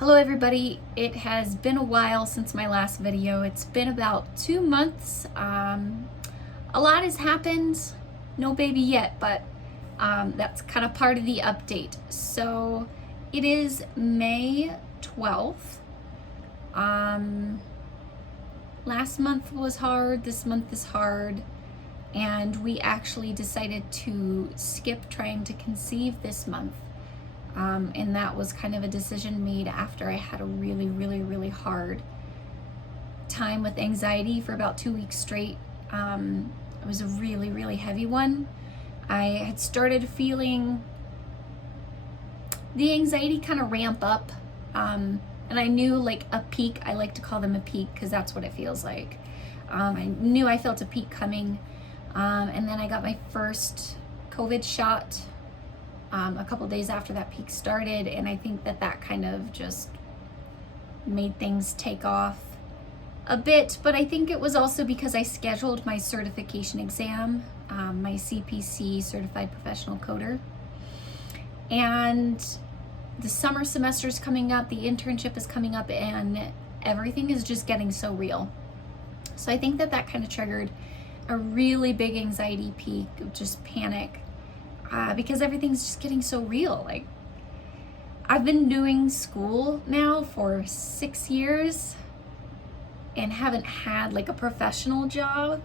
Hello everybody, it has been a while since my last video. It's been about 2 months. A lot has happened, no baby yet, but that's kind of part of the update. So it is May 12th. Last month was hard, this month is hard, and we actually decided to skip trying to conceive this month. And that was kind of a decision made after I had a really hard time with anxiety for about 2 weeks straight. It was a really heavy one. I had started feeling the anxiety kind of ramp up, and I knew like a peak. I like to call them a peak because that's what it feels like. I knew I felt a peak coming, and then I got my first COVID shot a couple days after that peak started, and I think that kind of just made things take off a bit. But I think it was also because I scheduled my certification exam, my CPC, Certified Professional Coder, and the summer semester is coming up, the internship is coming up, and everything is just getting so real. So I think that kind of triggered a really big anxiety peak of just panic. Because everything's just getting so real. Like, I've been doing school now for 6 years and haven't had like a professional job.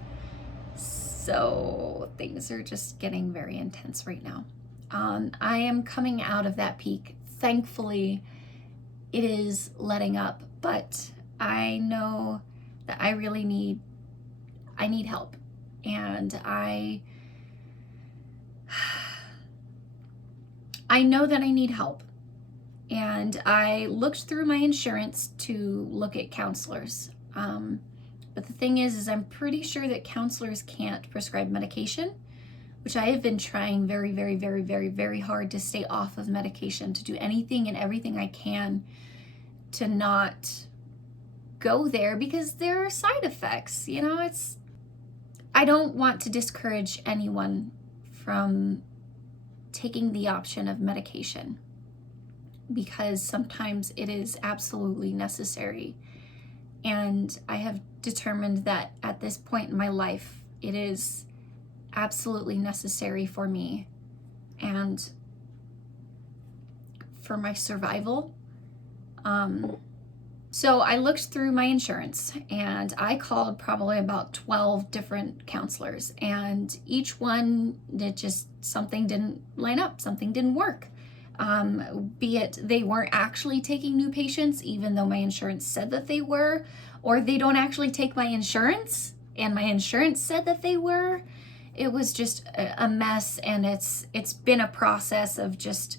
So things are just getting very intense right now. I am coming out of that peak. Thankfully, it is letting up, but I know that I need help. And I know that I need help, and I looked through my insurance to look at counselors. But the thing is I'm pretty sure that counselors can't prescribe medication, which I have been trying very hard to stay off of medication, to do anything and everything I can to not go there, because there are side effects. You know, I don't want to discourage anyone from taking the option of medication, because sometimes it is absolutely necessary. And I have determined that at this point in my life, it is absolutely necessary for me and for my survival. So I looked through my insurance and I called probably about 12 different counselors, and each one, something didn't line up, something didn't work. Be it they weren't actually taking new patients, even though my insurance said that they were, or they don't actually take my insurance and my insurance said that they were. It was just a mess, and it's been a process of just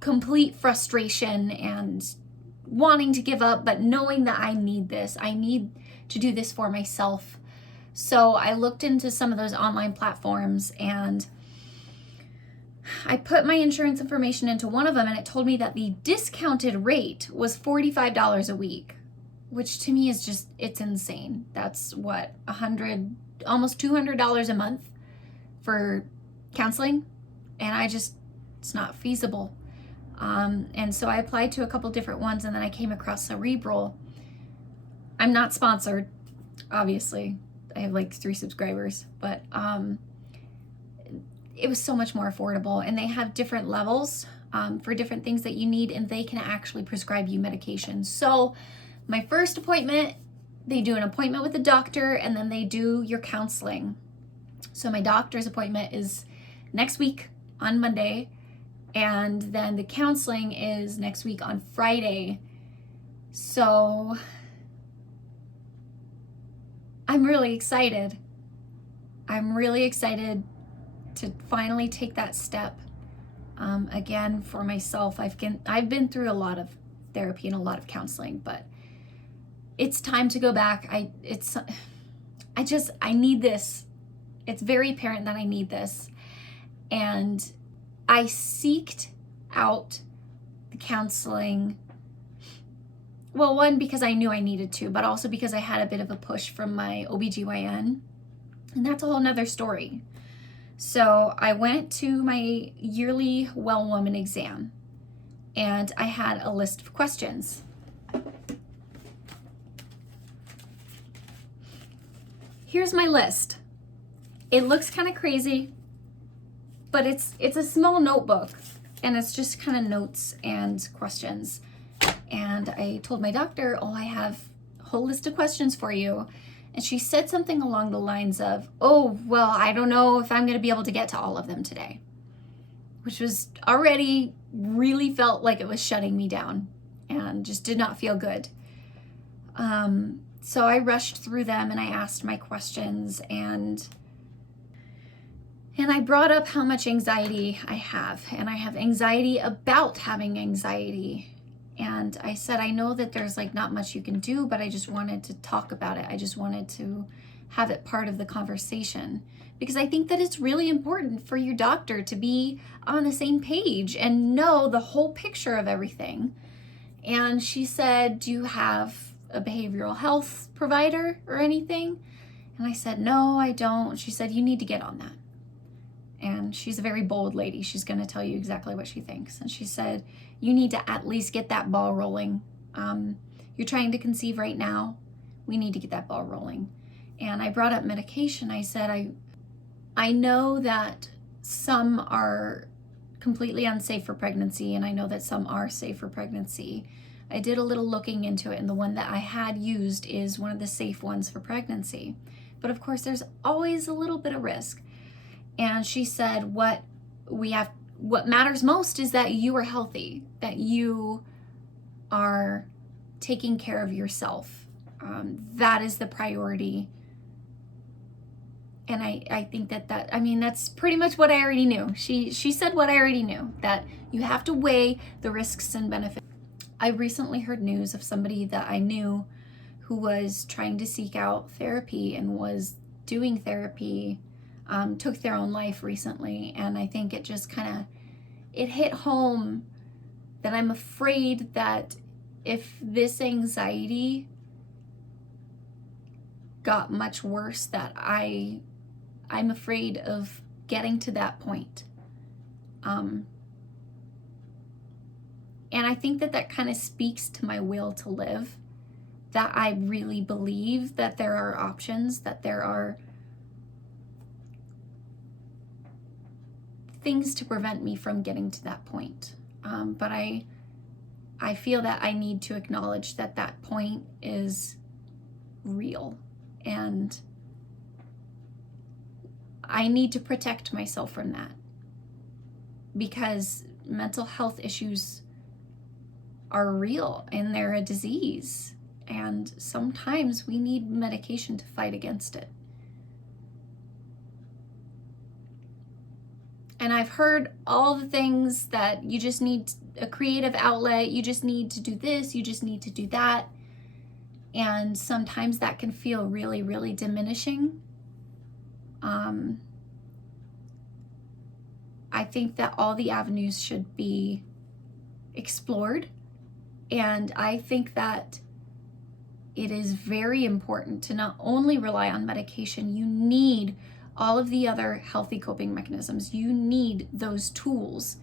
complete frustration and wanting to give up, but knowing that I need this. I need to do this for myself. So I looked into some of those online platforms, and I put my insurance information into one of them, and it told me that the discounted rate was $45 a week, which to me is just, it's insane. That's what, almost $200 a month for counseling, and it's not feasible. And so I applied to a couple different ones, and then I came across Cerebral. I'm not sponsored, obviously. I have like 3 subscribers, but it was so much more affordable, and they have different levels for different things that you need, and they can actually prescribe you medication. So my first appointment, they do an appointment with the doctor, and then they do your counseling. So my doctor's appointment is next week on Monday, and then the counseling is next week on Friday. So I'm really excited. I'm really excited to finally take that step. Again, for myself, I've been through a lot of therapy and a lot of counseling, but it's time to go back. I need this. It's very apparent that I need this. And I seeked out the counseling, well, one, because I knew I needed to, but also because I had a bit of a push from my OBGYN, and that's a whole nother story. So I went to my yearly well woman exam, and I had a list of questions. Here's my list. It looks kind of crazy, but it's a small notebook, and it's just kind of notes and questions. And I told my doctor, oh, I have a whole list of questions for you. And she said something along the lines of, oh, well, I don't know if I'm going to be able to get to all of them today, which was already really felt like it was shutting me down and just did not feel good. So I rushed through them and I asked my questions, and I brought up how much anxiety I have, and I have anxiety about having anxiety. And I said, I know that there's like not much you can do, but I just wanted to talk about it. I just wanted to have it part of the conversation, because I think that it's really important for your doctor to be on the same page and know the whole picture of everything. And she said, do you have a behavioral health provider or anything? And I said, no, I don't. She said, you need to get on that. And she's a very bold lady. She's going to tell you exactly what she thinks. And she said, you need to at least get that ball rolling. You're trying to conceive right now. We need to get that ball rolling. And I brought up medication. I said, I know that some are completely unsafe for pregnancy, and I know that some are safe for pregnancy. I did a little looking into it, and the one that I had used is one of the safe ones for pregnancy. But of course, there's always a little bit of risk. And she said, what matters most is that you are healthy, that you are taking care of yourself. That is the priority. And I think that's pretty much what I already knew. She said what I already knew, that you have to weigh the risks and benefits. I recently heard news of somebody that I knew who was trying to seek out therapy and was doing therapy, took their own life recently. And I think it just it hit home that I'm afraid that if this anxiety got much worse, that I'm afraid of getting to that point. And I think that kind of speaks to my will to live, that I really believe that there are options, that there are things to prevent me from getting to that point. But I feel that I need to acknowledge that that point is real, and I need to protect myself from that, because mental health issues are real and they're a disease, and sometimes we need medication to fight against it. And I've heard all the things that you just need a creative outlet, you just need to do this, you just need to do that. And sometimes that can feel really, really diminishing. I think that all the avenues should be explored. And I think that it is very important to not only rely on medication, you need all of the other healthy coping mechanisms. You need those tools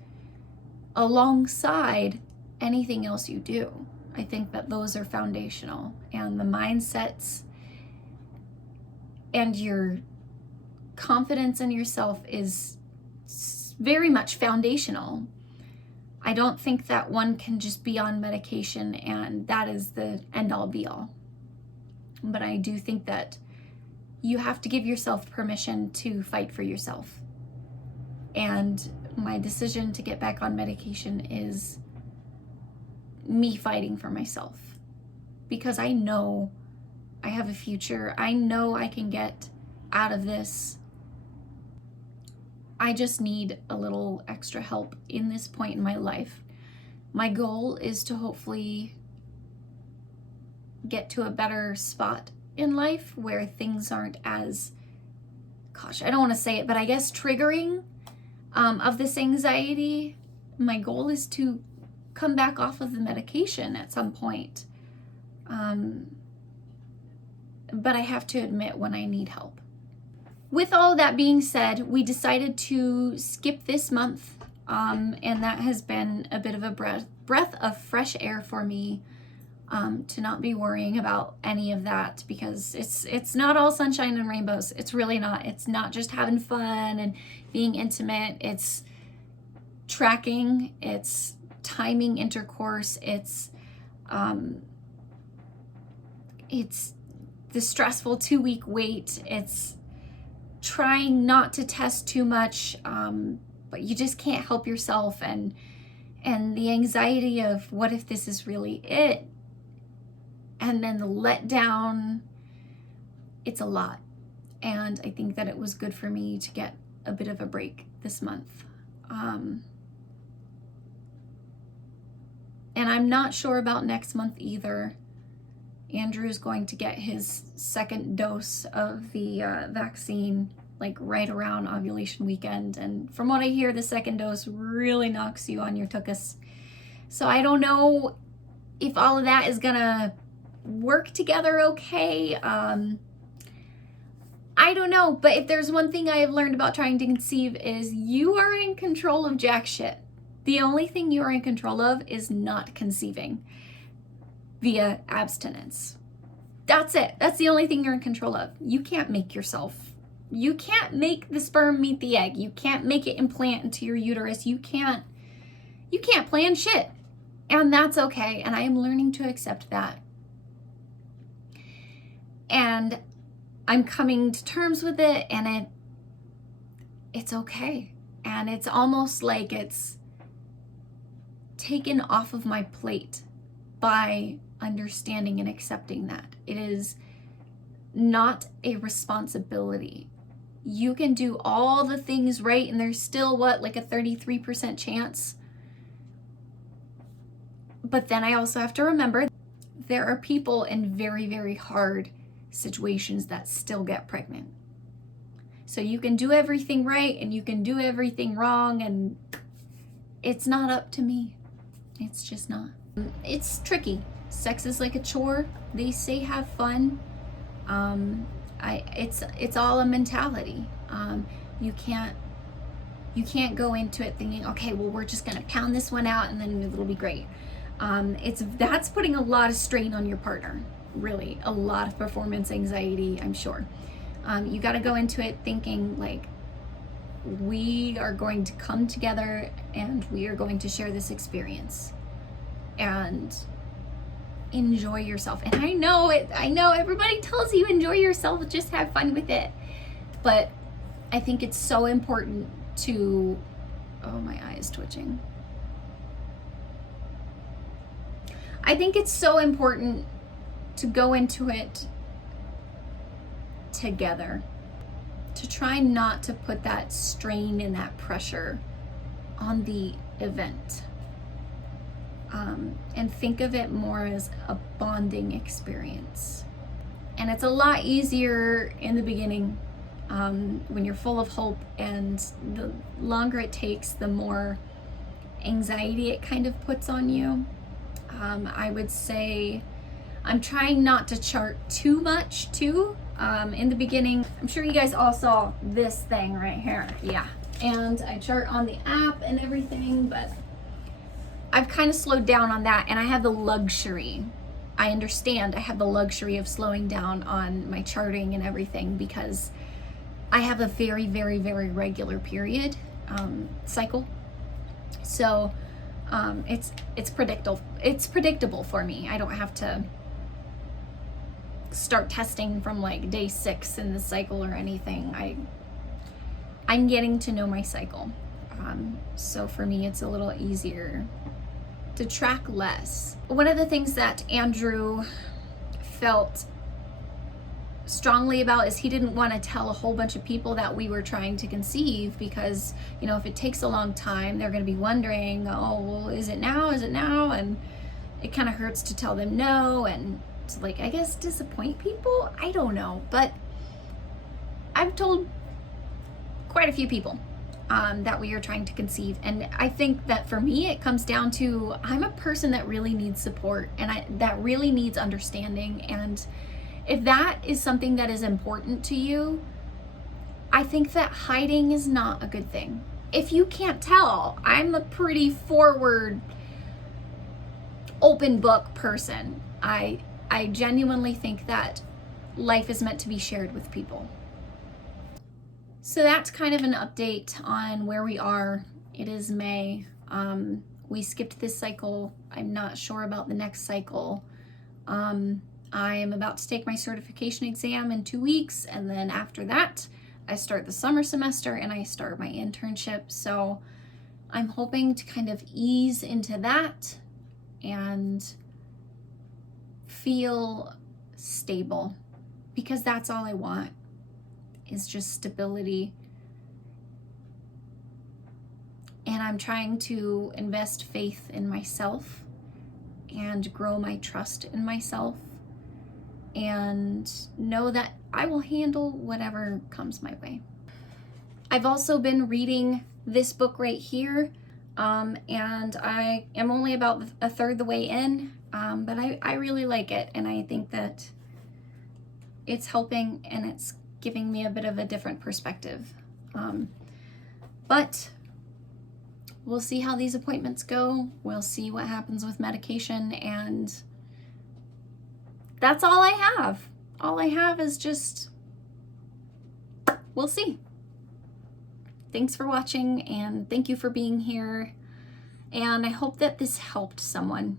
alongside anything else you do. I think that those are foundational, and the mindsets and your confidence in yourself is very much foundational. I don't think that one can just be on medication and that is the end all be all. But I do think that you have to give yourself permission to fight for yourself. And my decision to get back on medication is me fighting for myself, because I know I have a future. I know I can get out of this. I just need a little extra help in this point in my life. My goal is to hopefully get to a better spot in life where things aren't as, I don't want to say it, but I guess triggering of this anxiety. My goal is to come back off of the medication at some point. But I have to admit when I need help. With all that being said, we decided to skip this month And that has been a bit of a breath of fresh air for me, to not be worrying about any of that, because it's not all sunshine and rainbows. It's really not. It's not just having fun and being intimate. It's tracking, it's timing intercourse, it's the stressful 2-week wait, it's trying not to test too much, but you just can't help yourself, and the anxiety of what if this is really it, and then the letdown. It's a lot, and I think that it was good for me to get a bit of a break this month. And I'm not sure about next month either. Andrew's going to get his second dose of the vaccine like right around ovulation weekend, and from what I hear, the second dose really knocks you on your tuchus. So I don't know if all of that is gonna work together okay. I don't know, but if there's one thing I have learned about trying to conceive is you are in control of jack shit. The only thing you are in control of is not conceiving via abstinence. That's it. That's the only thing you're in control of. You can't make you can't make the sperm meet the egg. You can't make it implant into your uterus. You can't plan shit. And that's okay. And I am learning to accept that. And I'm coming to terms with it, and it's okay. And it's almost like it's taken off of my plate by understanding and accepting that. It is not a responsibility. You can do all the things right, and there's still like a 33% chance. But then I also have to remember there are people in very, very hard situations that still get pregnant. So you can do everything right and you can do everything wrong, and it's not up to me. It's just not. It's tricky. Sex is like a chore. They say have fun. It's all a mentality. You can't go into it thinking, okay, well, we're just gonna pound this one out and then it'll be great. That's putting a lot of strain on your partner. Really, a lot of performance anxiety, I'm sure. You got to go into it thinking like, we are going to come together and we are going to share this experience and enjoy yourself. And I know everybody tells you enjoy yourself, just have fun with it. But I think it's so important to, oh, my eye is twitching. I think it's so important to go into it together, to try not to put that strain and that pressure on the event, and think of it more as a bonding experience. And it's a lot easier in the beginning, when you're full of hope, and the longer it takes, the more anxiety it kind of puts on you. I would say I'm trying not to chart too much too. In the beginning, I'm sure you guys all saw this thing right here. Yeah. And I chart on the app and everything, but I've kind of slowed down on that, and I have the luxury. I understand I have the luxury of slowing down on my charting and everything because I have a very, very, very regular period cycle. So it's predictable. It's predictable for me. I don't have to start testing from like day 6 in the cycle or anything. I'm getting to know my cycle. So for me, it's a little easier to track less. One of the things that Andrew felt strongly about is he didn't want to tell a whole bunch of people that we were trying to conceive because, you know, if it takes a long time, they're going to be wondering, oh, well, is it now? Is it now? And it kind of hurts to tell them no, and to, like, I guess disappoint people. I don't know, but I've told quite a few people that we are trying to conceive. And I think that for me, it comes down to I'm a person that really needs support, and that really needs understanding. And if that is something that is important to you, I think that hiding is not a good thing. if you can't tell, I'm a pretty forward, open book person. I genuinely think that life is meant to be shared with people. So that's kind of an update on where we are. It is May. We skipped this cycle. I'm not sure about the next cycle. I am about to take my certification exam in 2 weeks, and then after that, I start the summer semester and I start my internship. So I'm hoping to kind of ease into that and feel stable, because that's all I want, is just stability. And I'm trying to invest faith in myself and grow my trust in myself and know that I will handle whatever comes my way. I've also been reading this book right here, and I am only about a third the way in, but I really like it, and I think that it's helping and it's giving me a bit of a different perspective. But we'll see how these appointments go. We'll see what happens with medication, and that's all I have. All I have is just, we'll see. Thanks for watching, and thank you for being here. And I hope that this helped someone.